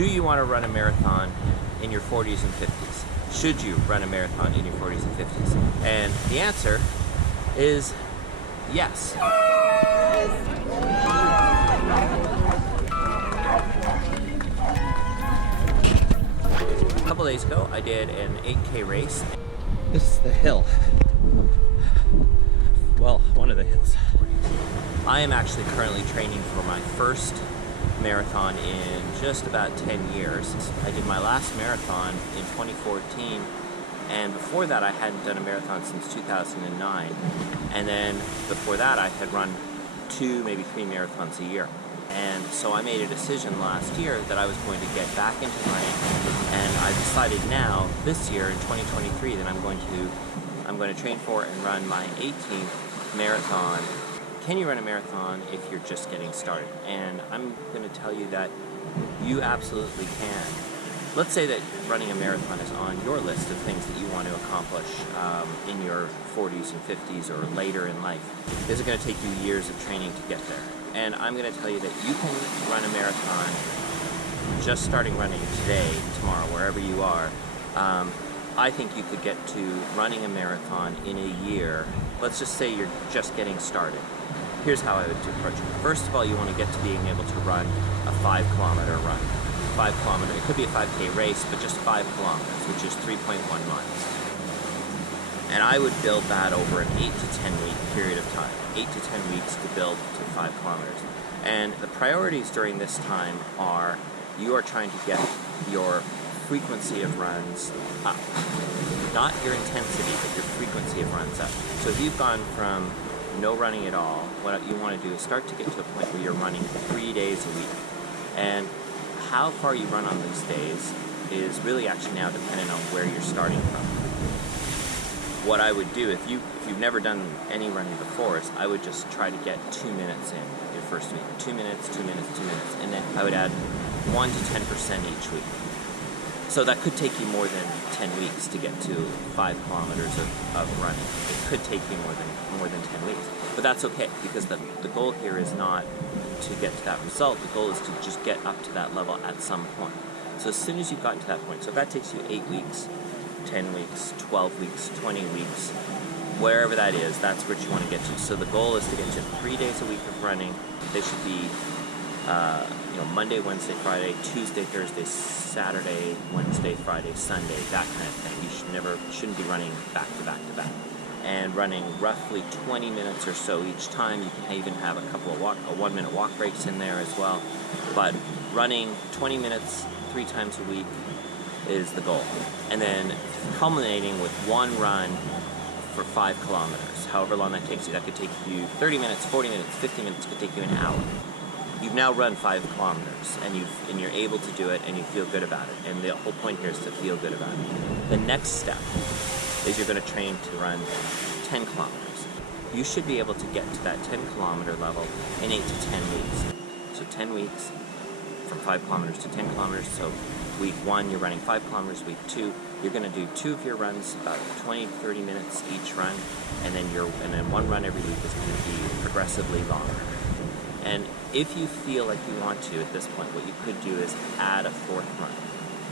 Do you want to run a marathon in your 40s and 50s? Should you run a marathon in your 40s and 50s? And the answer is yes. A couple days ago, I did an 8K race. This is the hill. Well, one of the hills. I am actually currently training for my first marathon in just about 10 years. I did my last marathon in 2014, and before that I hadn't done a marathon since 2009. And then before that I had run 2, maybe 3 marathons a year. And so I made a decision last year that I was going to get back into running, and I decided now, this year in 2023, that I'm going to train for and run my 18th marathon. Can you run a marathon if you're just getting started? And I'm going to tell you that you absolutely can. Let's say that running a marathon is on your list of things that you want to accomplish in your 40s and 50s or later in life. This is going to take you years of training to get there. And I'm going to tell you that you can run a marathon just starting running today, tomorrow, wherever you are. I think you could get to running a marathon in a year. Let's just say you're just getting started. Here's how I would approach it. First of all, you want to get to being able to run a 5-kilometer run. 5 kilometer, it could be a 5K race, but just 5 kilometers, which is 3.1 miles. And I would build that over an 8 to 10 week period of time. 8 to 10 weeks to build to 5 kilometers. And the priorities during this time are, you are trying to get your frequency of runs up. Not your intensity, but your frequency of runs up. So if you've gone from no running at all, what you want to do is start to get to a point where you're running 3 days a week. And how far you run on these days is really actually now dependent on where you're starting from. What I would do, if you've never done any running before, is I would just try to get 2 minutes in your first week. 2 minutes, 2 minutes, 2 minutes. And then I would add 1 to 10% each week. So that could take you more than 10 weeks to get to 5 kilometers of running. It could take you more than 10 weeks. But that's okay, because the goal here is not to get to that result. The goal is to just get up to that level at some point. So as soon as you've gotten to that point, so if that takes you 8 weeks, 10 weeks, 12 weeks, 20 weeks, wherever that is, that's what you want to get to. So the goal is to get to 3 days a week of running. They should be Monday, Wednesday, Friday, Tuesday, Thursday, Saturday, Wednesday, Friday, Sunday, that kind of thing. You shouldn't be running back to back to back. And running roughly 20 minutes or so each time. You can even have a couple of 1-minute walk breaks in there as well. But running 20 minutes 3 times a week is the goal. And then culminating with 1 run for 5 kilometers, however long that takes you. That could take you 30 minutes, 40 minutes, 50 minutes, could take you an hour. You've now run 5 kilometers, and you're able to do it, and you feel good about it. And the whole point here is to feel good about it. The next step is you're going to train to run 10 kilometers. You should be able to get to that 10-kilometer level in 8 to 10 weeks. So 10 weeks, from 5 kilometers to 10 kilometers. So week 1, you're running 5 kilometers. Week 2, you're going to do 2 of your runs, about 20 to 30 minutes each run, and then 1 run every week is going to be progressively longer. And if you feel like you want to at this point, what you could do is add a 4th run.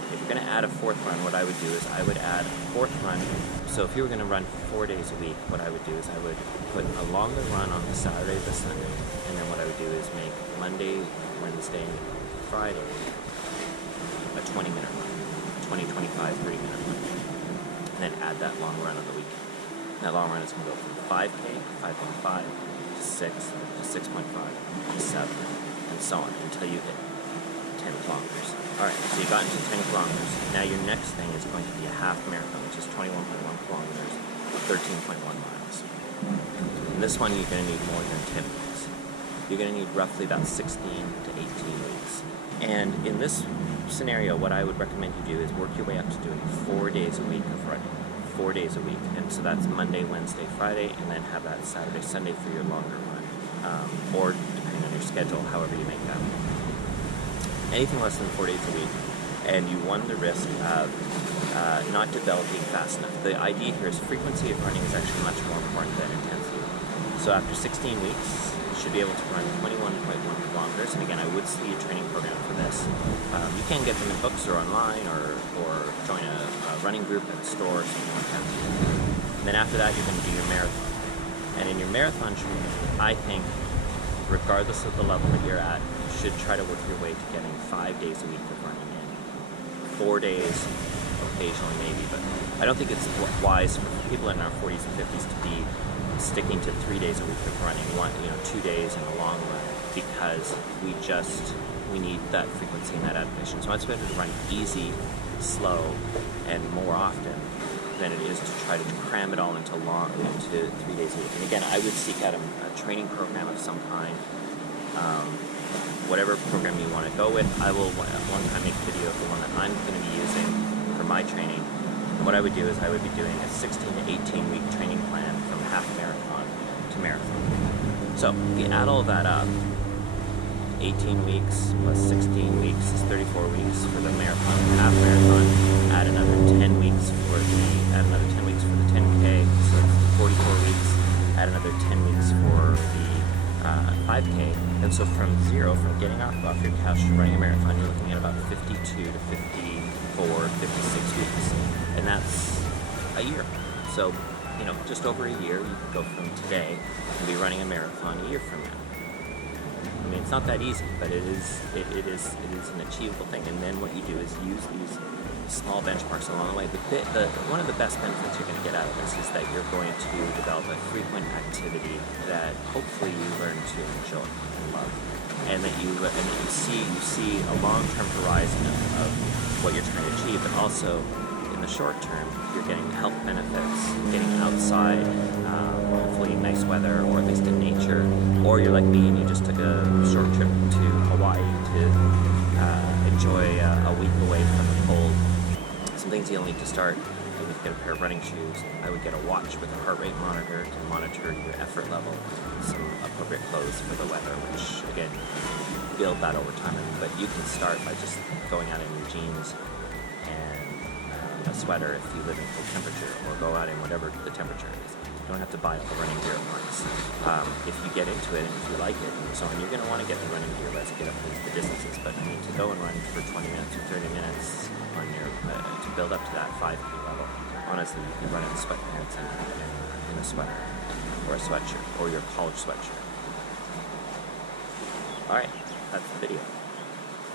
If you're going to add a 4th run, what I would do is I would add a 4th run. So if you were going to run 4 days a week, what I would do is I would put a longer run on the Saturday, the Sunday, and then what I would do is make Monday, Wednesday, Friday a 20-minute run, 20, 25, 30-minute run, and then add that long run on the weekend. That long run is going to go from 5K to 5.5 to 6 to 6.5 to 7 and so on until you hit 10 kilometers. Alright, so you got into 10 kilometers. Now your next thing is going to be a half marathon, which is 21.1 kilometers, 13.1 miles. And this one you're going to need more than 10 weeks. You're going to need roughly about 16 to 18 weeks. And in this scenario, what I would recommend you do is work your way up to doing 4 days a week of running. 4 days a week. And so that's Monday, Wednesday, Friday, and then have that Saturday, Sunday for your longer run. Or depending on your schedule, however you make that. Anything less than 4 days a week, and you run the risk of not developing fast enough. The idea here is frequency of running is actually much more important than intensity. So after 16 weeks, you should be able to run 21.1 kilometers. And again, I would see a training program for this. You can get them in books or online, or join a running group at a store or something like that. And then after that, you're going to do your marathon. And in your marathon training, I think, regardless of the level that you're at, you should try to work your way to getting 5 days a week of running in. 4 days, occasionally maybe, but I don't think it's wise for people in our 40s and 50s to be sticking to 3 days a week of running, 2 days in the long run, because we need that frequency and that adaptation. So it's better to run easy, slow, and more often than it is to try to cram it all into 3 days a week. And again, I would seek out a training program of some kind. Whatever program you want to go with, I will one time make a video of the one that I'm going to be using for my training. And what I would do is I would be doing a 16 to 18 week training plan from half marathon to marathon. So if you add all that up, 18 weeks plus 16 weeks is 34 weeks for the marathon, half marathon. Add another 10 weeks for the 10K, so 44 weeks. Add another 10 weeks for the 5K. And so from getting off your couch to running a marathon, you're looking at about 52 to 54, 56 weeks, and that's a year. So, just over a year, you could go from today and be running a marathon a year from now. I mean, it's not that easy, but it is an achievable thing. And then what you do is use these small benchmarks along the way. One of the best benefits you're going to get out of this is that you're going to develop a frequent activity that hopefully you learn to enjoy and love, and that you see a long-term horizon of what you're trying to achieve, but also in the short term, you're getting health benefits, getting outside, hopefully nice weather, or at least in nature, or you're like me and you just took a short trip to Hawaii to enjoy a week away from the cold. Some things you'll need to start. You need to get a pair of running shoes. I would get a watch with a heart rate monitor to monitor your effort level, some appropriate clothes for the weather, which again, build that over time. But you can start by just going out in your jeans and a sweater if you live in cold temperature, or go out in whatever the temperature is. You don't have to buy all the running gear at once. If you get into it and if you like it and so on, you're going to want to get the running gear as you get up into the distances. But I mean, to go and run for 20 minutes or 30 minutes on your to build up to that 5K level, honestly, you can run in sweatpants and in a sweater or a sweatshirt or your college sweatshirt. All right, that's the video.